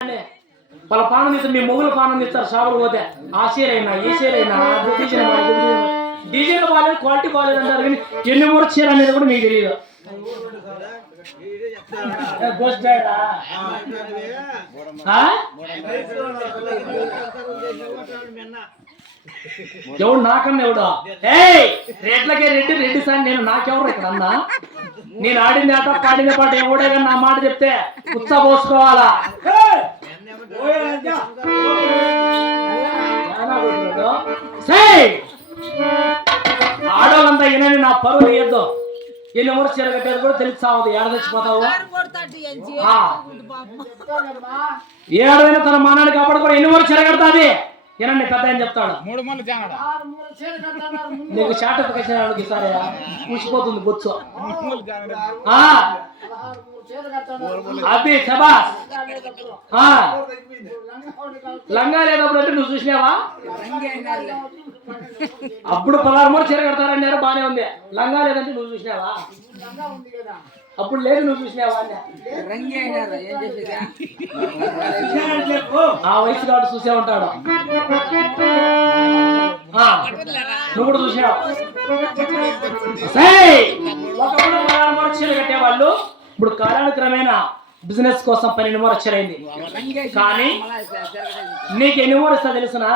వాళ్ళ పానం తీస్తారు, మీ మొగులు పానం తీస్తారు షాపులు పోతే. ఆ షేర్ అయినా ఏ షేర్ అయినా డీజే బాగాలేదు, క్వాలిటీ బాగాలేదు అంటారు, కానీ ఎన్ని మూడు చీర అనేది కూడా మీకు తెలియదు. ఎవడు నాకన్నా ఎవడు రేట్లకే రెడ్డి సార్ నేను నాకెవరు ఇక్కడ అన్నా? నేను ఆడింది ఆట పాడిన పాట ఎవడే కానీ నా మాట చెప్తే ఉత్సాహ పోసుకోవాలా. ఆడవాళ్ళంతా వినండి, నా పరువు ఏదో ఎన్ని ఊరు చీర కట్టేది కూడా తెలిసి సావదు. ఏడ తెచ్చిపోతావు ఏడైనా తన మానాన్ని కాపాడు కూడా ఎన్ని ఊరు చీర కడతాది. వినండి, పెద్ద అని చెప్తాడు. నీకు షార్ట్ కట్టిన సరే కూసిపోతుంది బొచ్చు. అది శబాస్. లంగా లేదప్పుడు అంటే నువ్వు చూసినావా? అప్పుడు 16 మూడు చీర కడతారన్నారు, బానే ఉంది. లంగా లేదంటే నువ్వు చూసినావా? అప్పుడు లేదు, నువ్వు చూసినావా? ఆ వయసు కాబట్టి చూసే ఉంటాడు. నువ్వు కూడా చూసినావు. ఒకప్పుడు 16 మూడు చీర కట్టేవాళ్ళు, ఇప్పుడు కాలానుక్రమేణా బిజినెస్ కోసం 12 మూడు వచ్చారైంది. కానీ నీకు ఎన్ని మూడు ఇస్తా తెలుసునా?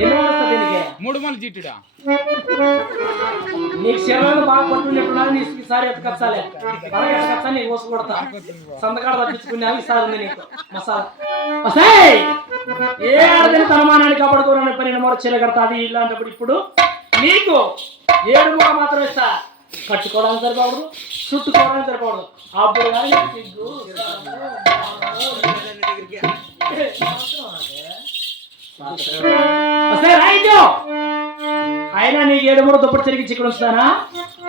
ఎన్ని మూడు ఇస్తా? దీనికి 3 మూడు జీటుడా. నీకు శరీరాన్ని బాగా పట్టుకున్నట్టున్నా ఈసారి ఎత్తకచ్చాలి, బాగా ఎత్తకచ్చా నీకు కోసు కొడతా. సంతకాడ తప్పించుకున్నావు ఈసారి ఉంది నీకు మసాలా. ఏ ఆడదని తనమానాన్ని కాపాడుకోవాలని 12 మూడు చీర కడతాది. ఇలాంటప్పుడు ఇప్పుడు నీకు 7 మూడు మాత్రం ఇస్తా. కట్టుకోవడానికి సరిపోవడు, చుట్టుకోవడానికి సరిపోవడు. అప్పుడు అయినా నీకు 7 మూడు దుప్పటి తిరిగి చిక్కుడు వస్తానా?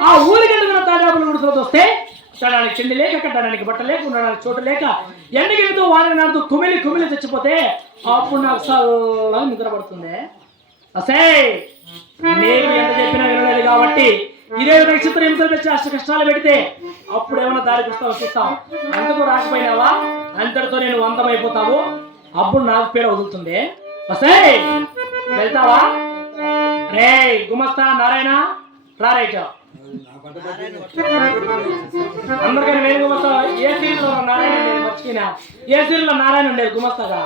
ఆ ఊరికి తాడాపులు ఉడుకులతో వస్తే తడానికి తిండి లేక, కట్టడానికి బట్ట లేక, ఉండడానికి చోటు లేక, ఎండగిరితో వారిని నాడుతూ కుమిలి చచ్చిపోతే అప్పుడు నాకు సల్లా నిద్ర పడుతుంది. అసే నేను ఎంత చెప్పినా వినలేదు కాబట్టి ఇదే నక్షత్రం హింసలు తెచ్చి అష్ట కష్టాలు పెడితే అప్పుడు ఏమైనా దారికి వస్తావు చూస్తాం. అంతకు రాకపోయినావా అంతటితో నేను వంతమైపోతావు. అప్పుడు నాకు పీడ వదులుతుంది. అసే వెళ్తావా? రే గుమస్తా నారాయణ రారైట్ అందరికీ నేను గుమస్తా. ఏ సీరియల్లో నారాయణ ఉండేది మర్చిపోయినా? ఏ సీరియల్లో నారాయణ ఉండేది గుమస్తాగా?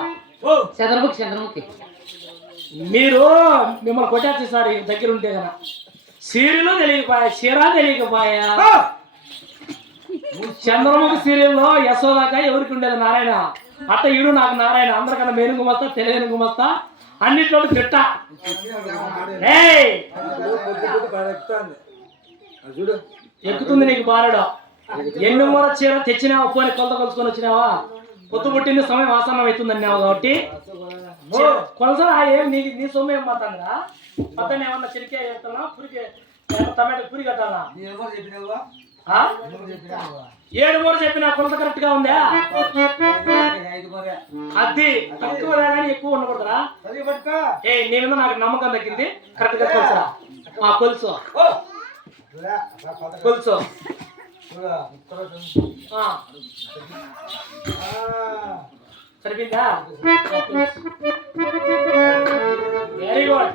చంద్రముఖి. మీరు మిమ్మల్ని కొట్టేస్తారు దగ్గర ఉంటే కదా. సీరియల్లో తెలియకపోయా, చీరా తెలియకపోయా. చంద్రముఖి సీరియల్లో యశోదాక ఎవరికి ఉండేది నారాయణ. అట్ట ఈడు నాకు నారాయణ. అందరికన్నా మేను గుమస్తా, తెలియని గుమస్తా, అన్నిట్లో తిట్ట. ఎక్కుతుంది నీకు బారడు. ఎన్ని మూర చీర తెచ్చినావా? పోనీ కొలత కొలుసుకొని వచ్చినావా? పొద్దు పుట్టింది సమయం ఆసన్నం అవుతుందన్నావు కాబట్టి కొలసలు నీ సొమ్ము ఏం మాత్రంగా పక్కన ఏమన్నా చిరికే చేస్తున్నా, పురికి టమాటో పురి కట్టాలా? 7 మూడు చెప్పిన కొలత కరెక్ట్ గా ఉందా? అది తక్కువ కానీ ఎక్కువ ఉండకూడదురా. నీ మీద నాకు నమ్మకం తగ్గింది. కరెక్ట్ గా కొలుసా? కొలుసు కొలుసు సరిపోయిందా? Very good.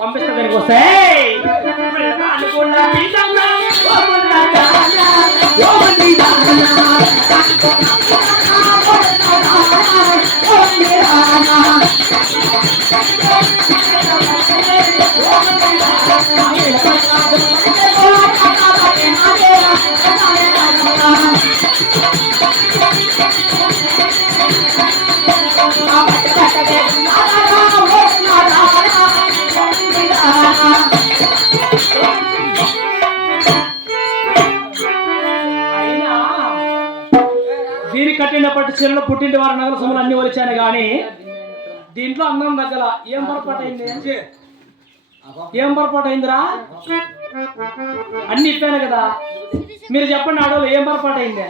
పంపిస్తా దానికి వస్తే కట్టిన పట్టు చీరలు పుట్టింటి వారి నగల సొమ్ములు అన్ని వచ్చాను కానీ దీంట్లో అందం దగ్గర ఏం పొరపాటు అయింది? ఏం పొరపాటు అయిందిరా? అన్ని ఇప్పాను కదా, మీరు చెప్పండి. ఆడవాళ్ళు ఏం పొరపాటు అయింది?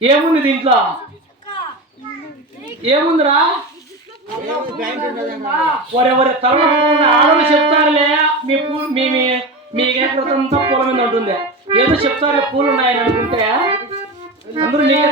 ఏముంది దీంట్లో? ఏముందిరా? ఒరే తరుణ ఆడలు చెప్తారులే, మీ పూలు మీ గేట్లంతా పూల మీద ఉంటుంది, ఏదో చెప్తారులే పూలు ఉన్నాయని అనుకుంటే అందరూ నీకే